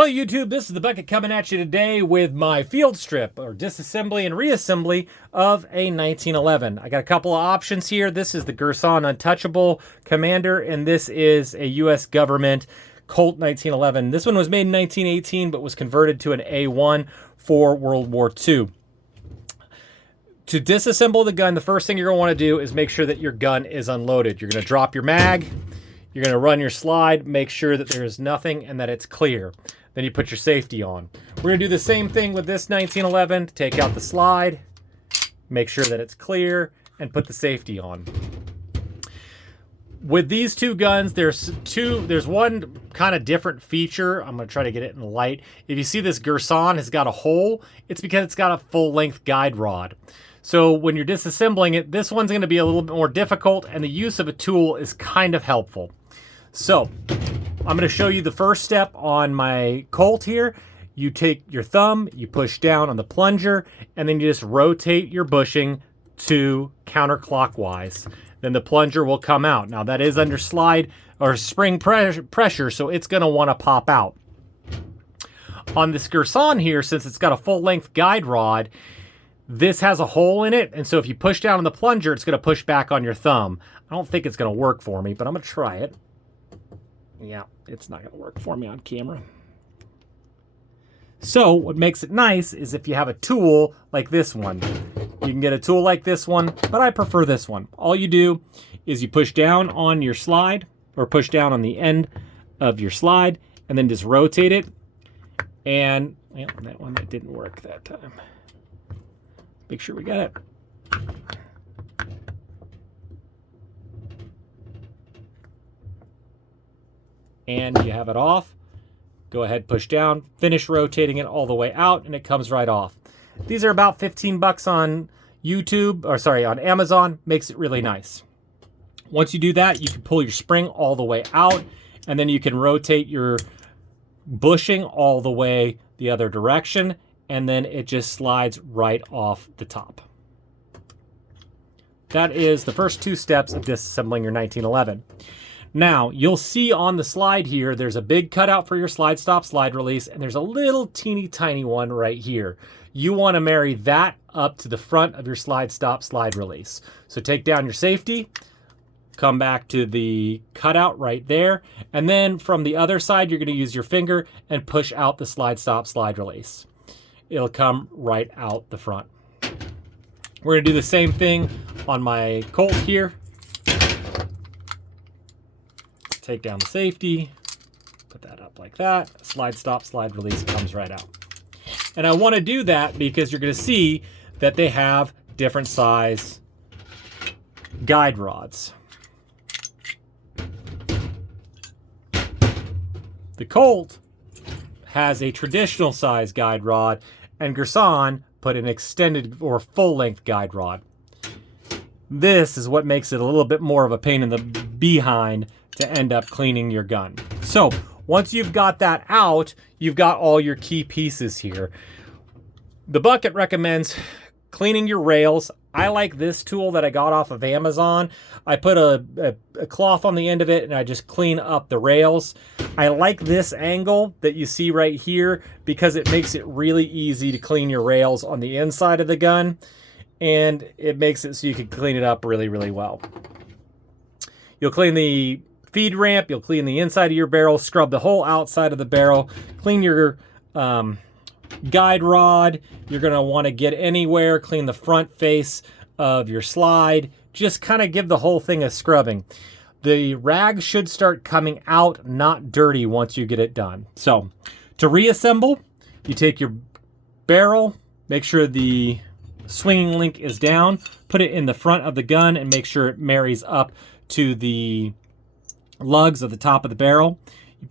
Hello YouTube, this is the Bucket coming at you today with my field strip or disassembly and reassembly of a 1911. I got a couple of options here. This is the Girsan Untouchable Commander, and this is a U.S. government Colt 1911. This one was made in 1918 but was converted to an A1 for World War II. To disassemble the gun, the first thing you're going to want to do is make sure that your gun is unloaded. You're going to drop your mag, you're going to run your slide, make sure that there is nothing and that it's clear. Then you put your safety on. We're going to do the same thing with this 1911. Take out the slide, make sure that it's clear, and put the safety on. With these two guns, there's one kind of different feature. I'm going to try to get it in the light. If you see this Girsan has got a hole, it's because it's got a full-length guide rod. So when you're disassembling it, this one's going to be a little bit more difficult, and the use of a tool is kind of helpful. So I'm going to show you the first step on my Colt here. You take your thumb, you push down on the plunger, and then you just rotate your bushing to counterclockwise. Then the plunger will come out. Now that is under slide or spring pressure, so it's going to want to pop out. On this Girsan here, since it's got a full-length guide rod, this has a hole in it, and so if you push down on the plunger, it's going to push back on your thumb. I don't think it's going to work for me, but I'm going to try it. Yeah, it's not going to work for me on camera. So what makes it nice is if you have a tool like this one. You can get a tool like this one, but I prefer this one. All you do is you push down on your slide, or push down on the end of your slide, and then just rotate it. And well, that didn't work that time. Make sure we got it. And you have it off. Go ahead, push down, finish rotating it all the way out, and it comes right off. These are about 15 bucks on YouTube, or sorry, on Amazon. Makes it really nice. Once you do that, you can pull your spring all the way out, and then you can rotate your bushing all the way the other direction, and then it just slides right off the top. That is the first two steps of disassembling your 1911. Now, you'll see on the slide here, there's a big cutout for your slide stop, slide release, and there's a little teeny tiny one right here. You want to marry that up to the front of your slide stop, slide release. So take down your safety, come back to the cutout right there, and then from the other side, you're going to use your finger and push out the slide stop, slide release. It'll come right out the front. We're going to do the same thing on my Colt here. Take down the safety, put that up like that, slide stop, slide release comes right out. And I want to do that because you're going to see that they have different size guide rods. The Colt has a traditional size guide rod, and Girsan put an extended or full-length guide rod. This is what makes it a little bit more of a pain in the behind to end up cleaning your gun. So once you've got that out, you've got all your key pieces here. The Bucket recommends cleaning your rails. I like this tool that I got off of Amazon. I put a cloth on the end of it and I just clean up the rails. I like this angle that you see right here because it makes it really easy to clean your rails on the inside of the gun, and it makes it so you can clean it up really, really well. You'll clean the feed ramp, you'll clean the inside of your barrel, scrub the whole outside of the barrel, clean your guide rod. You're going to want to get anywhere, clean the front face of your slide, just kind of give the whole thing a scrubbing. The rag should start coming out, not dirty, once you get it done. So to reassemble, you take your barrel, make sure the swinging link is down, put it in the front of the gun and make sure it marries up to the lugs at the top of the barrel. You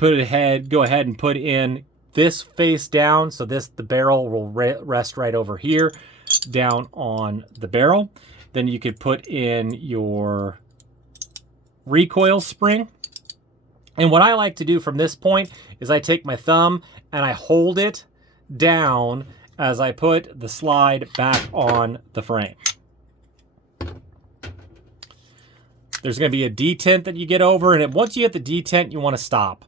go ahead and put in this face down, so the barrel will rest right over here, down on the barrel. Then you could put in your recoil spring. And what I like to do from this point is I take my thumb and I hold it down as I put the slide back on the frame. There's going to be a detent that you get over, and once you hit the detent, you want to stop.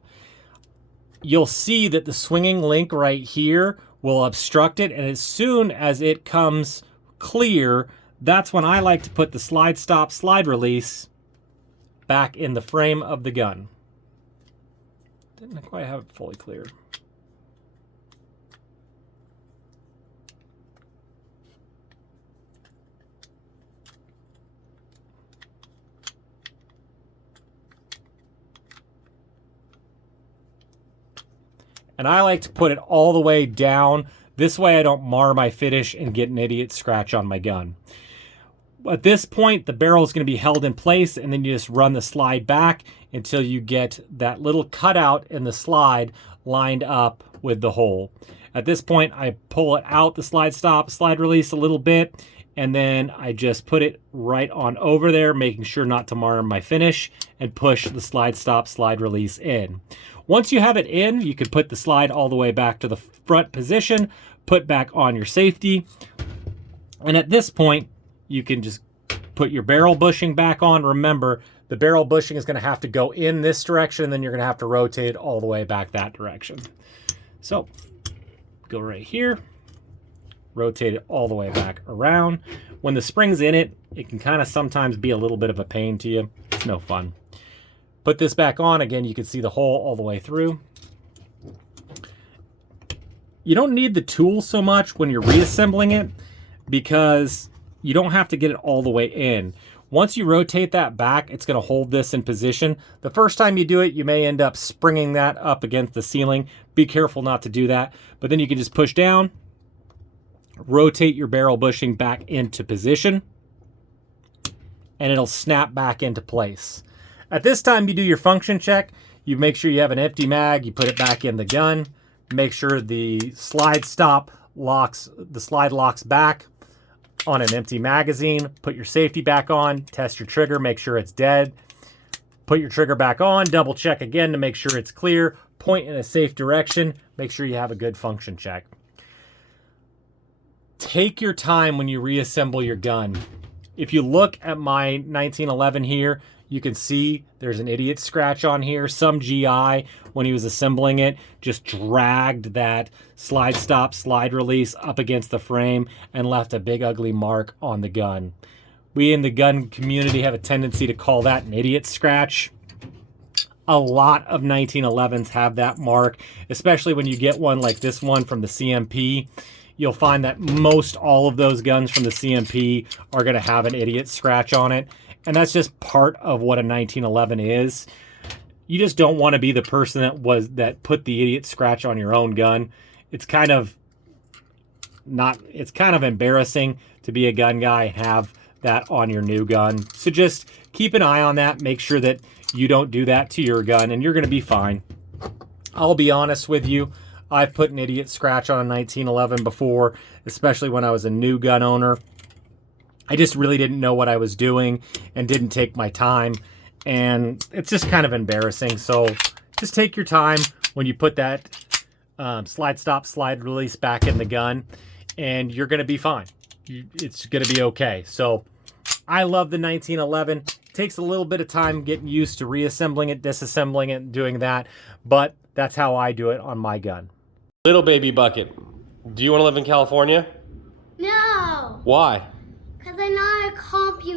you'll see that the swinging link right here will obstruct it, and as soon as it comes clear, that's when I like to put the slide stop, slide release back in the frame of the gun. Didn't quite have it fully clear. And I like to put it all the way down. This way I don't mar my finish and get an idiot scratch on my gun. At this point, the barrel is going to be held in place, and then you just run the slide back until you get that little cutout in the slide lined up with the hole. At this point, I pull it out, the slide stop, slide release a little bit, and then I just put it right on over there, making sure not to mar my finish, and push the slide stop, slide release in. Once you have it in, you can put the slide all the way back to the front position, put back on your safety, and at this point, you can just put your barrel bushing back on. Remember, the barrel bushing is going to have to go in this direction, and then you're going to have to rotate it all the way back that direction. So, go right here, rotate it all the way back around. When the spring's in it, it can kind of sometimes be a little bit of a pain to you. It's no fun. Put this back on. Again, you can see the hole all the way through. You don't need the tool so much when you're reassembling it because you don't have to get it all the way in. Once you rotate that back, it's going to hold this in position. The first time you do it, you may end up springing that up against the ceiling. Be careful not to do that. But then you can just push down, rotate your barrel bushing back into position, and it'll snap back into place. At this time, you do your function check. You make sure you have an empty mag. You put it back in the gun. Make sure the slide stop locks, the slide locks back on an empty magazine. Put your safety back on. Test your trigger. Make sure it's dead. Put your trigger back on. Double check again to make sure it's clear. Point in a safe direction. Make sure you have a good function check. Take your time when you reassemble your gun. If you look at my 1911 here, you can see there's an idiot scratch on here. Some GI, when he was assembling it, just dragged that slide stop, slide release up against the frame and left a big ugly mark on the gun. We in the gun community have a tendency to call that an idiot scratch. A lot of 1911s have that mark, especially when you get one like this one from the CMP. You'll find that most all of those guns from the CMP are going to have an idiot scratch on it. And that's just part of what a 1911 is. You just don't want to be the person that put the idiot scratch on your own gun. It's kind of embarrassing to be a gun guy and have that on your new gun. So just keep an eye on that. Make sure that you don't do that to your gun and you're going to be fine. I'll be honest with you. I've put an idiot scratch on a 1911 before, especially when I was a new gun owner. I just really didn't know what I was doing and didn't take my time. And it's just kind of embarrassing. So just take your time when you put that slide stop, slide release back in the gun, and you're going to be fine. It's going to be okay. So I love the 1911. It takes a little bit of time getting used to reassembling it, disassembling it, and doing that. But that's how I do it on my gun. Little baby bucket, do you want to live in California? No. Why? Because I'm not a computer.